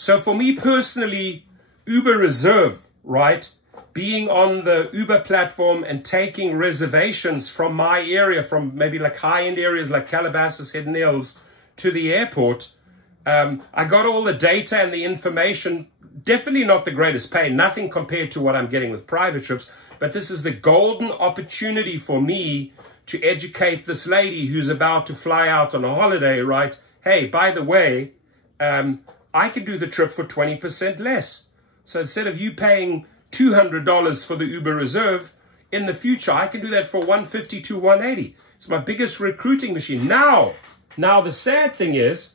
So for me personally, Uber Reserve, right, being on the Uber platform and taking reservations from my area, from maybe like high-end areas like Calabasas, Hidden Hills to the airport, I got all the data and the information. Definitely not the greatest pay, nothing compared to what I'm getting with private trips, but this is the golden opportunity for me to educate this lady who's about to fly out on a holiday, right? Hey, by the way, I can do the trip for 20% less. So instead of you paying $200 for the Uber Reserve, in the future, I can do that for $150 to $180. It's my biggest recruiting machine. Now the sad thing is,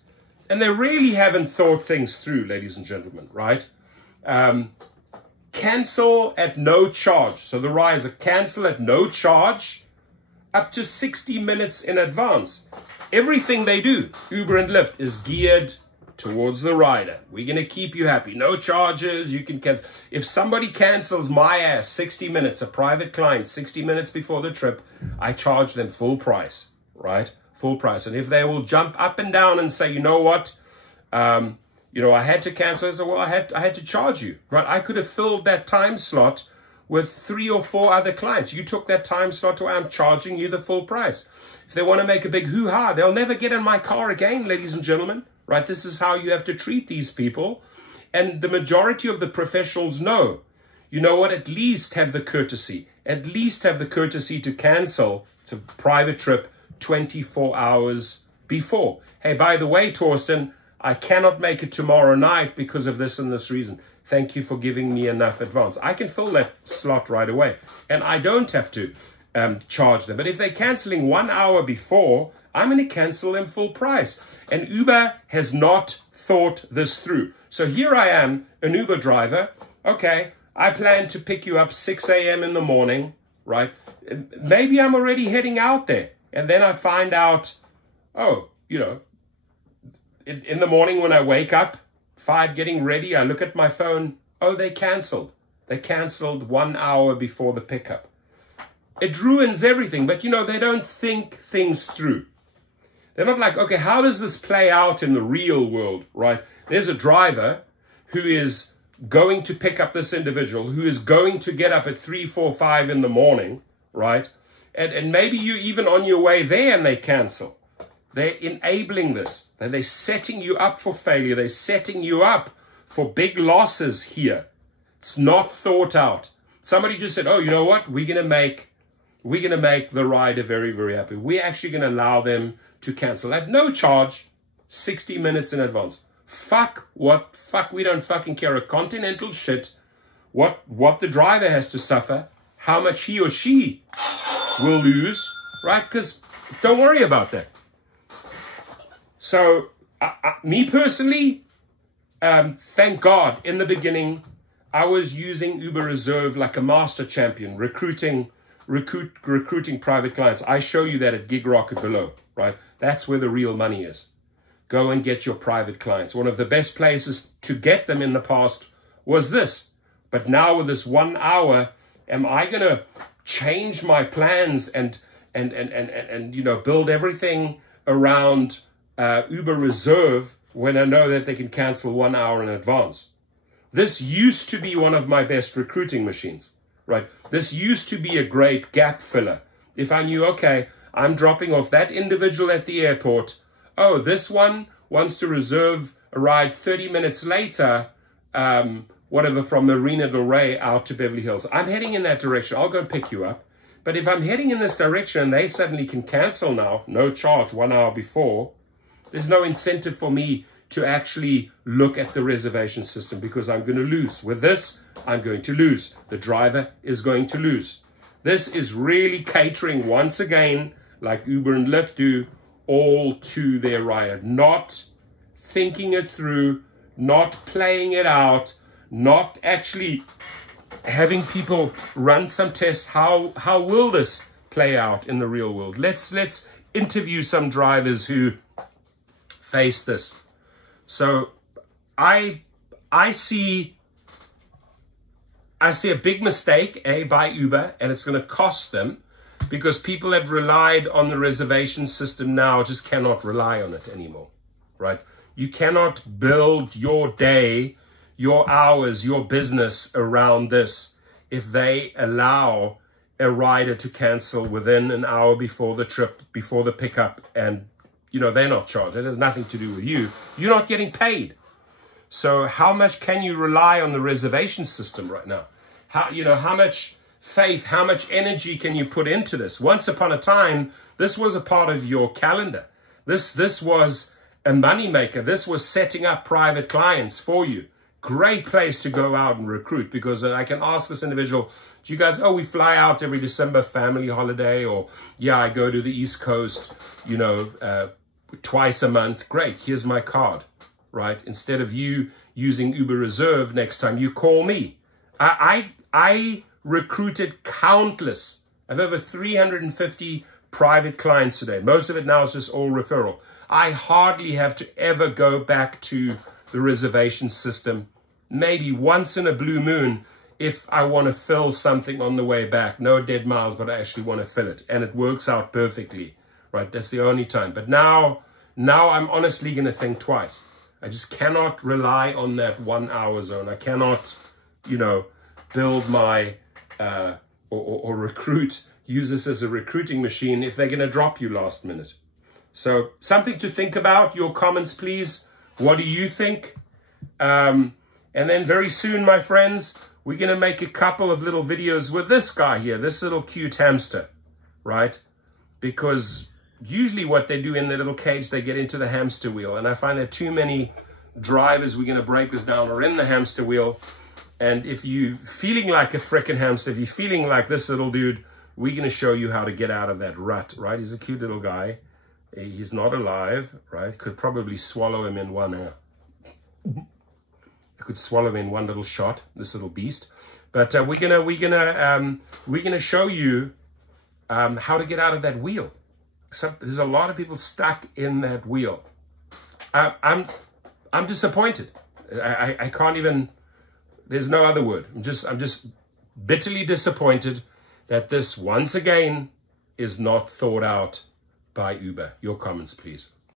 and they really haven't thought things through, ladies and gentlemen, right? Cancel at no charge. So the rides are cancel at no charge up to 60 minutes in advance. Everything they do, Uber and Lyft, is geared towards the rider. We're going to keep you happy. No charges. You can cancel. If somebody cancels my ass 60 minutes, a private client, 60 minutes before the trip, I charge them full price, right? Full price. And if they will jump up and down and say, you know what, I had to cancel. I said, well, I had to charge you, right? I could have filled that time slot with 3 or 4 other clients. You took that time slot away. I'm charging you the full price. If they want to make a big hoo-ha, they'll never get in my car again, ladies and gentlemen, right? This is how you have to treat these people. And the majority of the professionals know, you know what, at least have the courtesy. At least have the courtesy to cancel a private trip 24 hours before. Hey, by the way, Torsten, I cannot make it tomorrow night because of this and this reason. Thank you for giving me enough advance. I can fill that slot right away, and I don't have to charge them. But if they're canceling 1 hour before, I'm going to cancel them full price. And Uber has not thought this through. So here I am, an Uber driver. Okay, I plan to pick you up 6 a.m. in the morning, right? Maybe I'm already heading out there. And then I find out, oh, in the morning when I wake up, 5 getting ready, I look at my phone. Oh, they canceled. They canceled 1 hour before the pickup. It ruins everything. But, they don't think things through. They're not like, okay, how does this play out in the real world, right? There's a driver who is going to pick up this individual, who is going to get up at 3, 4, 5 in the morning, right? And maybe you're even on your way there and they cancel. They're enabling this. They're setting you up for failure. They're setting you up for big losses here. It's not thought out. Somebody just said, oh, you know what? We're going to make the rider very, very happy. We're actually going to allow them to cancel at no charge 60 minutes in advance. Fuck, we don't fucking care a continental shit what the driver has to suffer, how much he or she will lose, right? Because don't worry about that. So, me personally, thank God, in the beginning, I was using Uber Reserve like a master champion, recruiting private clients. I show you that at Gig Rocket below, right? That's where the real money is. Go and get your private clients. One of the best places to get them in the past was this. But now with this 1 hour, am I going to change my plans and build everything around Uber Reserve when I know that they can cancel 1 hour in advance? This used to be one of my best recruiting machines, right? This used to be a great gap filler. If I knew, okay, I'm dropping off that individual at the airport. Oh, this one wants to reserve a ride 30 minutes later, whatever, from Marina Del Rey out to Beverly Hills. I'm heading in that direction. I'll go pick you up. But if I'm heading in this direction and they suddenly can cancel now, no charge 1 hour before, there's no incentive for me to actually look at the reservation system because I'm going to lose. With this, I'm going to lose. The driver is going to lose. This is really catering, once again, like Uber and Lyft do, all to their rider. Not thinking it through, not playing it out, not actually having people run some tests. How will this play out in the real world? Let's interview some drivers who face this. So I see a big mistake by Uber, and it's going to cost them because people that relied on the reservation system now just cannot rely on it anymore, right? You cannot build your day, your hours, your business around this if they allow a rider to cancel within an hour before the trip, before the pickup, and they're not charged. It has nothing to do with you. You're not getting paid. So how much can you rely on the reservation system right now? How much faith, how much energy can you put into this? Once upon a time, this was a part of your calendar. This was a moneymaker. This was setting up private clients for you. Great place to go out and recruit, because I can ask this individual, do you guys, we fly out every December, family holiday, or yeah, I go to the East Coast, twice a month. Great, here's my card, right? Instead of you using Uber Reserve, next time you call me. I recruited countless. I have over 350 private clients today. Most of it now is just all referral. I hardly have to ever go back to the reservation system. Maybe once in a blue moon if I want to fill something on the way back. No dead miles, but I actually want to fill it. And it works out perfectly, right? That's the only time. But now I'm honestly going to think twice. I just cannot rely on that 1 hour zone. I cannot, build my, or recruit, use this as a recruiting machine if they're going to drop you last minute. So something to think about. Your comments, please. What do you think? And then very soon, my friends, we're going to make a couple of little videos with this guy here, this little cute hamster, right? Because usually what they do in the little cage, they get into the hamster wheel. And I find that too many drivers, we're going to break this down, are in the hamster wheel. And if you're feeling like a frickin' hamster, if you're feeling like this little dude, we're going to show you how to get out of that rut, right? He's a cute little guy. He's not alive, right? Could probably swallow him in one I could swallow him in one little shot, this little beast. But we're gonna show you how to get out of that wheel. There's a lot of people stuck in that wheel. I'm disappointed. I can't even. There's no other word. I'm just bitterly disappointed that this once again is not thought out by Uber. Your comments, please.